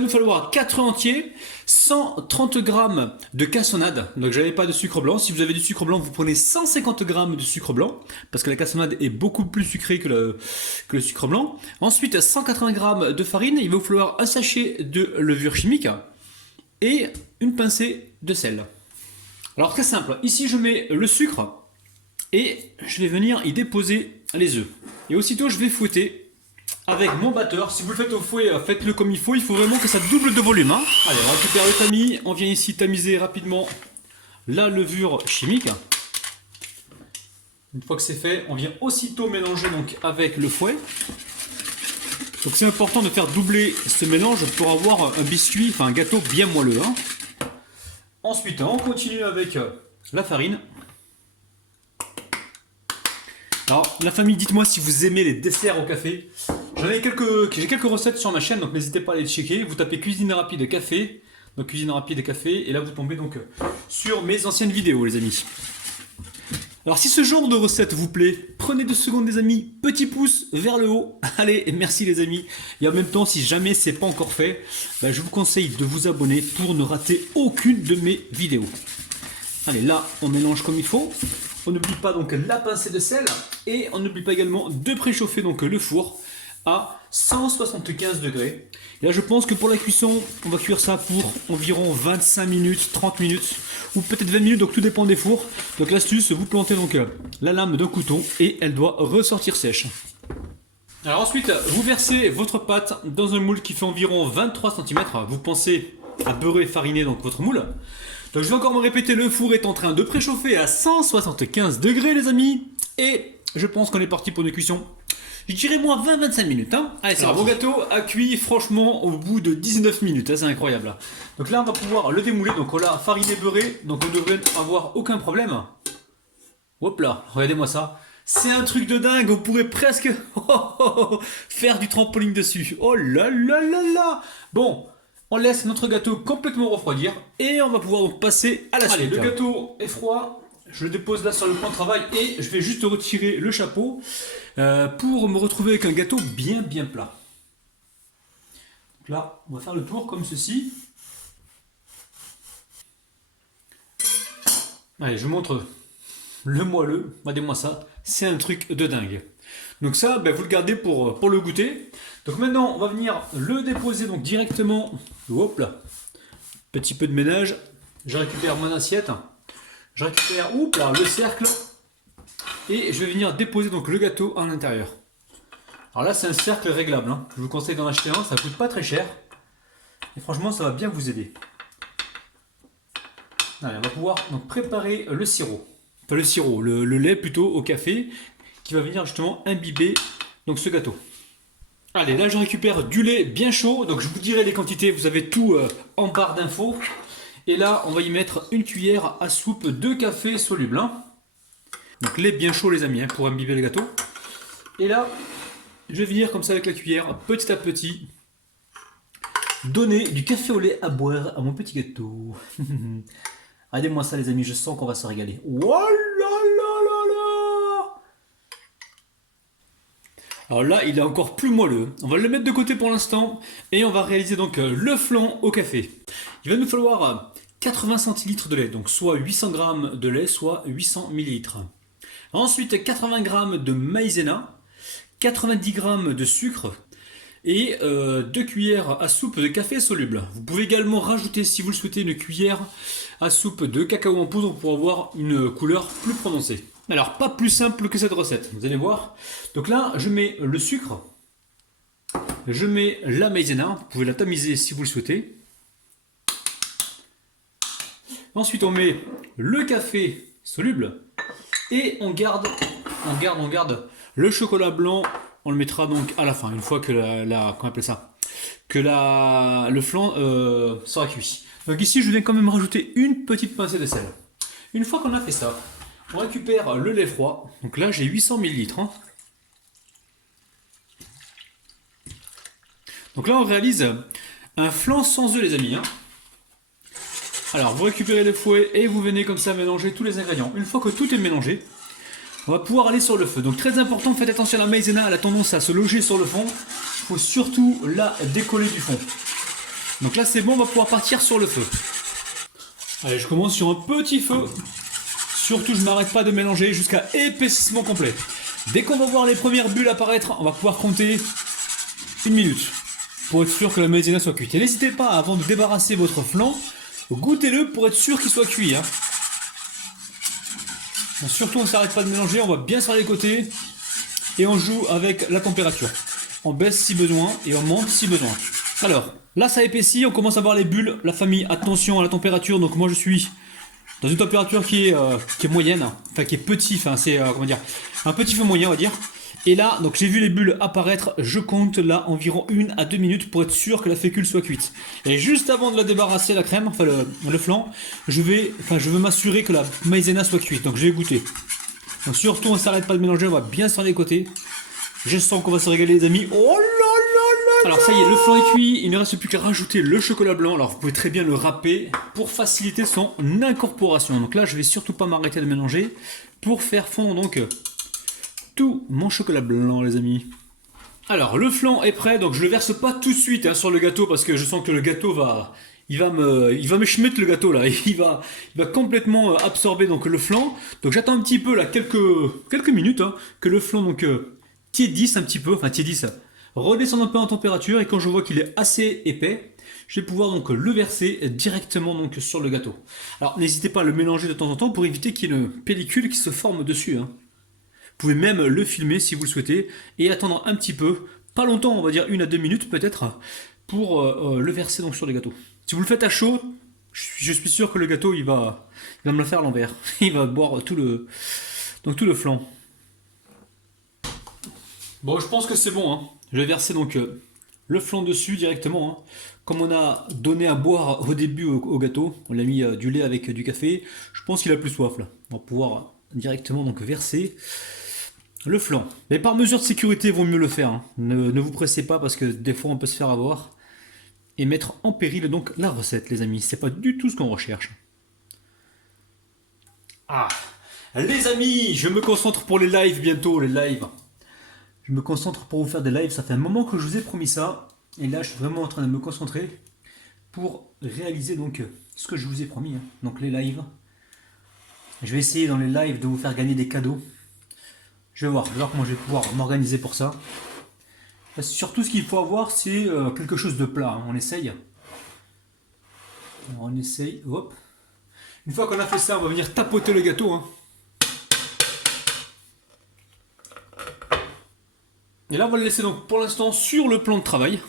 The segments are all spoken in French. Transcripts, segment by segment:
Il va nous falloir 4 œufs entiers, 130 g de cassonade, donc j'avais pas de sucre blanc. Si vous avez du sucre blanc, vous prenez 150 g de sucre blanc, parce que la cassonade est beaucoup plus sucrée que le sucre blanc. Ensuite, 180 g de farine, il va vous falloir un sachet de levure chimique et une pincée de sel. Alors très simple, ici je mets le sucre et je vais venir y déposer les œufs. Et aussitôt je vais fouetter avec mon batteur. Si vous le faites au fouet, faites-le comme il faut vraiment que ça double de volume. Allez, on récupère le tamis, on vient ici tamiser rapidement la levure chimique. Une fois que c'est fait, on vient aussitôt mélanger donc avec le fouet. Donc c'est important de faire doubler ce mélange pour avoir un biscuit, enfin un gâteau bien moelleux. Ensuite, on continue avec la farine. Alors, la famille, dites-moi si vous aimez les desserts au café. J'ai quelques recettes sur ma chaîne, donc n'hésitez pas à les checker. Vous tapez cuisine rapide café, donc cuisine rapide café, et là vous tombez donc sur mes anciennes vidéos, les amis. Alors, si ce genre de recette vous plaît, prenez 2 secondes, les amis, petit pouce vers le haut. Allez, et merci les amis. Et en même temps, si jamais c'est pas encore fait, je vous conseille de vous abonner pour ne rater aucune de mes vidéos. Allez, là, on mélange comme il faut. On n'oublie pas donc la pincée de sel et on n'oublie pas également de préchauffer donc le four à 175 degrés. Et là, je pense que pour la cuisson, on va cuire ça pour environ 25 minutes, 30 minutes ou peut-être 20 minutes, donc tout dépend des fours. Donc l'astuce, vous plantez donc la lame d'un couteau et elle doit ressortir sèche. Alors ensuite, vous versez votre pâte dans un moule qui fait environ 23 cm. Vous pensez à beurrer, fariner donc votre moule. Donc je vais encore me répéter, le four est en train de préchauffer à 175 degrés les amis. Et je pense qu'on est parti pour une cuisson, je dirais moins 20-25 minutes. Allez, c'est mon gâteau a cuit franchement au bout de 19 minutes, c'est incroyable. Donc là on va pouvoir le démouler, donc on l'a fariné beurré, donc on devrait avoir aucun problème. Hop là, regardez-moi ça. C'est un truc de dingue, on pourrait presque faire du trampoline dessus. Oh là là là là. Bon, on laisse notre gâteau complètement refroidir et on va pouvoir donc passer à la suite. Allez, le gâteau est froid, je le dépose là sur le plan de travail et je vais juste retirer le chapeau pour me retrouver avec un gâteau bien plat. Donc là, on va faire le tour comme ceci. Allez, je vous montre le moelleux, regardez-moi ça, c'est un truc de dingue. Donc ça, vous le gardez pour le goûter. Donc maintenant, on va venir le déposer donc directement. Hop là, petit peu de ménage. Je récupère mon assiette. Je récupère le cercle. Et je vais venir déposer donc le gâteau à l'intérieur. Alors là, c'est un cercle réglable. Je vous conseille d'en acheter un, ça coûte pas très cher. Et franchement, ça va bien vous aider. Allez, on va pouvoir donc préparer le sirop. Enfin le sirop, le lait plutôt au café, qui va venir justement imbiber donc ce gâteau. Allez, là je récupère du lait bien chaud, donc je vous dirai les quantités, vous avez tout en barre d'infos. Et là, on va y mettre une cuillère à soupe de café soluble. Donc lait bien chaud les amis, pour imbiber le gâteau. Et là, je vais venir comme ça avec la cuillère, petit à petit, donner du café au lait à boire à mon petit gâteau. Regardez-moi ça les amis, je sens qu'on va se régaler. Oh là là là là! Alors là, il est encore plus moelleux. On va le mettre de côté pour l'instant et on va réaliser donc le flan au café. Il va nous falloir 80 centilitres de lait, donc soit 800 g de lait, soit 800 ml. Ensuite, 80 g de maïzena, 90 g de sucre et 2 cuillères à soupe de café soluble. Vous pouvez également rajouter, si vous le souhaitez, une cuillère à soupe de cacao en poudre pour avoir une couleur plus prononcée. Alors, pas plus simple que cette recette, vous allez voir. Donc là, je mets le sucre, je mets la maïzena, vous pouvez la tamiser si vous le souhaitez. Ensuite, on met le café soluble et on garde le chocolat blanc. On le mettra donc à la fin, une fois que comment on appelle ça, que le flan sera cuit. Donc ici, je viens quand même rajouter une petite pincée de sel. Une fois qu'on a fait ça, on récupère le lait froid. Donc là, j'ai 800 ml. Donc là, on réalise un flan sans œufs, les amis. Alors, vous récupérez le fouet et vous venez comme ça mélanger tous les ingrédients. Une fois que tout est mélangé, on va pouvoir aller sur le feu. Donc très important, faites attention à la maïzena, elle a tendance à se loger sur le fond. Il faut surtout la décoller du fond. Donc là c'est bon, on va pouvoir partir sur le feu. Allez, je commence sur un petit feu. Surtout, je n'arrête pas de mélanger jusqu'à épaississement complet. Dès qu'on va voir les premières bulles apparaître, on va pouvoir compter 1 minute pour être sûr que la maïzena soit cuite. Et n'hésitez pas, avant de débarrasser votre flan, goûtez-le pour être sûr qu'il soit cuit. Hein. Bon, surtout, on ne s'arrête pas de mélanger, on va bien sur les côtés et on joue avec la température. On baisse si besoin et on monte si besoin. Alors, là ça épaissit, on commence à voir les bulles. La famille, attention à la température. Donc moi je suis dans une température qui est moyenne, enfin qui est petit, enfin c'est comment dire, un petit feu moyen on va dire. Et là, donc j'ai vu les bulles apparaître, je compte là environ 1 à 2 minutes pour être sûr que la fécule soit cuite. Et juste avant de la débarrasser la crème, enfin le flan, je veux m'assurer que la maïzena soit cuite, donc je vais goûter. Donc surtout on ne s'arrête pas de mélanger, on va bien sur les côtés. Je sens qu'on va se régaler les amis. Oh là là là. Alors ça y est, le flan est cuit, il ne reste plus qu'à rajouter le chocolat blanc. Alors vous pouvez très bien le râper pour faciliter son incorporation. Donc là je vais surtout pas m'arrêter de mélanger pour faire fondre donc tout mon chocolat blanc les amis. Alors le flan est prêt, donc je le verse pas tout de suite hein, sur le gâteau parce que je sens que le gâteau il va me schmetter le gâteau là, il va complètement absorber donc le flan. Donc j'attends un petit peu là quelques minutes hein, que le flan donc tiédisse un petit peu, enfin tiédisse, redescendre un peu en température et quand je vois qu'il est assez épais, je vais pouvoir donc le verser directement donc sur le gâteau. Alors n'hésitez pas à le mélanger de temps en temps pour éviter qu'il y ait une pellicule qui se forme dessus. Hein. Vous pouvez même le filmer si vous le souhaitez et attendre un petit peu, pas longtemps, on va dire 1 à 2 minutes peut-être, pour le verser donc sur le gâteau. Si vous le faites à chaud, je suis sûr que le gâteau il va me le faire à l'envers. Il va boire tout le flan. Bon, je pense que c'est bon. Hein. Je vais verser donc le flan dessus directement. Hein. Comme on a donné à boire au début au gâteau, on l'a mis du lait avec du café. Je pense qu'il a plus soif là. On va pouvoir directement donc verser le flan. Mais par mesure de sécurité, il vaut mieux le faire. Hein. Ne vous pressez pas parce que des fois on peut se faire avoir et mettre en péril donc la recette, les amis. C'est pas du tout ce qu'on recherche. Ah, les amis, je me concentre pour les lives bientôt, les lives. Je me concentre pour vous faire des lives, ça fait un moment que je vous ai promis ça. Et là, je suis vraiment en train de me concentrer pour réaliser donc ce que je vous ai promis. Hein. Donc les lives. Je vais essayer dans les lives de vous faire gagner des cadeaux. Je vais voir comment je vais pouvoir m'organiser pour ça. Surtout, ce qu'il faut avoir, c'est quelque chose de plat. Hein. On essaye. Alors, on essaye. Hop. Une fois qu'on a fait ça, on va venir tapoter le gâteau. Hein. Et là on va le laisser donc pour l'instant sur le plan de travail.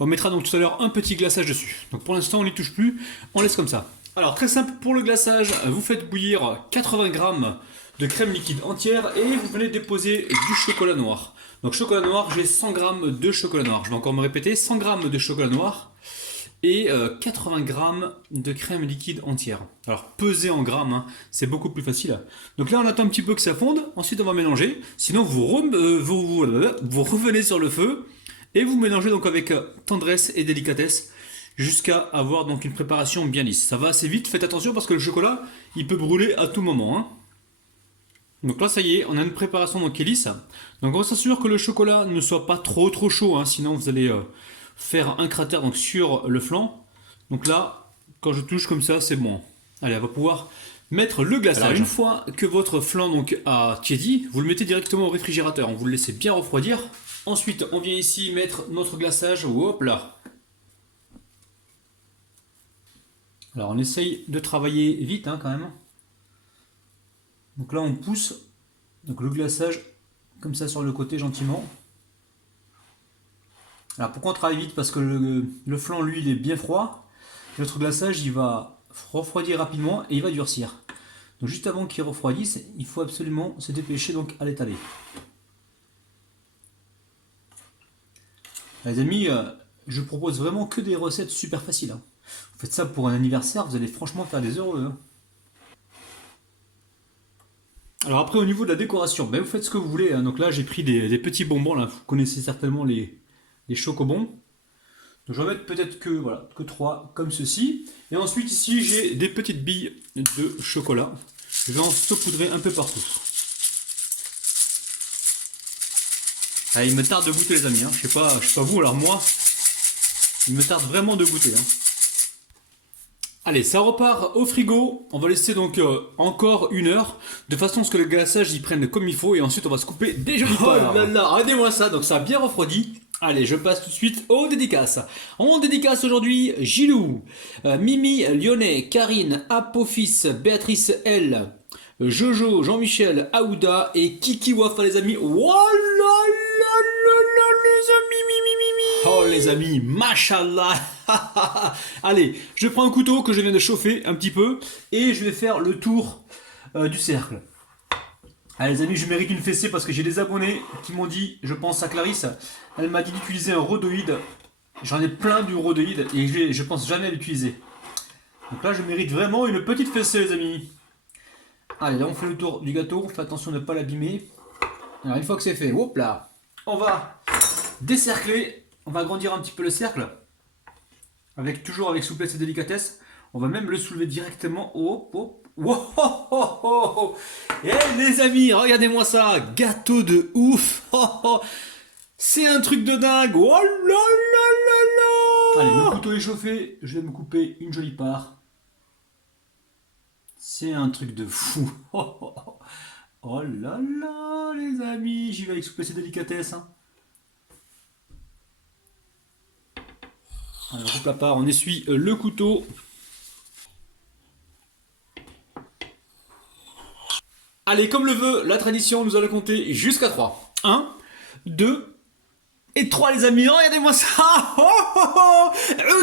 On mettra donc tout à l'heure un petit glaçage dessus. Donc pour l'instant on n'y touche plus, on laisse comme ça. Alors très simple pour le glaçage, vous faites bouillir 80 g de crème liquide entière et vous venez déposer du chocolat noir. Donc chocolat noir, j'ai 100 g de chocolat noir. Je vais encore me répéter, 100 g de chocolat noir et 80 g de crème liquide entière. Alors peser en grammes, hein, c'est beaucoup plus facile. Donc là on attend un petit peu que ça fonde, ensuite on va mélanger. Sinon vous revenez sur le feu et vous mélangez donc avec tendresse et délicatesse jusqu'à avoir donc une préparation bien lisse. Ça va assez vite, faites attention parce que le chocolat il peut brûler à tout moment. Hein. Donc là ça y est, on a une préparation donc qui est lisse. Donc on s'assure que le chocolat ne soit pas trop chaud, hein, sinon vous allez faire un cratère donc sur le flanc. Donc là, quand je touche comme ça, c'est bon. Allez, on va pouvoir mettre le glaçage. Alors, une fois que votre flan donc a tiédi, vous le mettez directement au réfrigérateur. Vous le laissez bien refroidir. Ensuite, on vient ici mettre notre glaçage. Hop là. Alors, on essaye de travailler vite hein, quand même. Donc là, on pousse donc le glaçage comme ça sur le côté gentiment. Alors pourquoi on travaille vite? Parce que le flan lui il est bien froid. Notre glaçage il va refroidir rapidement et il va durcir. Donc juste avant qu'il refroidisse, il faut absolument se dépêcher donc à l'étaler. Les amis, je propose vraiment que des recettes super faciles. Hein. Vous faites ça pour un anniversaire, vous allez franchement faire des heureux. Hein. Alors après au niveau de la décoration, ben, vous faites ce que vous voulez. Hein. Donc là j'ai pris des petits bonbons, là. Vous connaissez certainement les chocobons. Donc je vais mettre peut-être que 3 comme ceci. Et ensuite ici j'ai des petites billes de chocolat. Je vais en saupoudrer un peu partout. Ah, il me tarde de goûter les amis. Hein. Je sais pas vous, alors moi, Il me tarde vraiment de goûter. Hein. Allez, ça repart au frigo. On va laisser donc encore 1 heure, de façon à ce que le glaçage y prenne comme il faut. Et ensuite, on va se couper des jolis parts. Oh là là, regardez-moi ça. Donc ça a bien refroidi. Allez, je passe tout de suite aux dédicaces. On dédicace aujourd'hui Gilou, Mimi, Lyonnais, Karine, Apophis, Béatrice L, Jojo, Jean-Michel, Aouda et Kiki Wafa les amis. Oh là là là là les amis, oh les amis, machallah. Allez, je prends un couteau que je viens de chauffer un petit peu et je vais faire le tour du cercle. Allez les amis, je mérite une fessée parce que j'ai des abonnés qui m'ont dit, je pense à Clarisse, elle m'a dit d'utiliser un rhodoïde. J'en ai plein du rhodoïde et je pense jamais à l'utiliser. Donc là je mérite vraiment une petite fessée les amis. Allez, là on fait le tour du gâteau, on fait attention de ne pas l'abîmer. Alors une fois que c'est fait, hop là, on va décercler, on va agrandir un petit peu le cercle. Toujours avec souplesse et délicatesse. On va même le soulever directement. Oh, oh, oh, oh, oh, oh. Et les amis, regardez-moi ça. Gâteau de ouf. Oh, oh. C'est un truc de dingue. Oh là là là là. Allez, le couteau est chauffé. Je vais me couper une jolie part. C'est un truc de fou. Oh, oh, oh. Oh là là, les amis. J'y vais avec souplesse et délicatesse. Hein. Alors, coupe la part, on essuie le couteau. Allez, comme le veut la tradition, nous allons compter jusqu'à 3. 1, 2 et 3 les amis. Regardez-moi ça. Oh, oh, oh.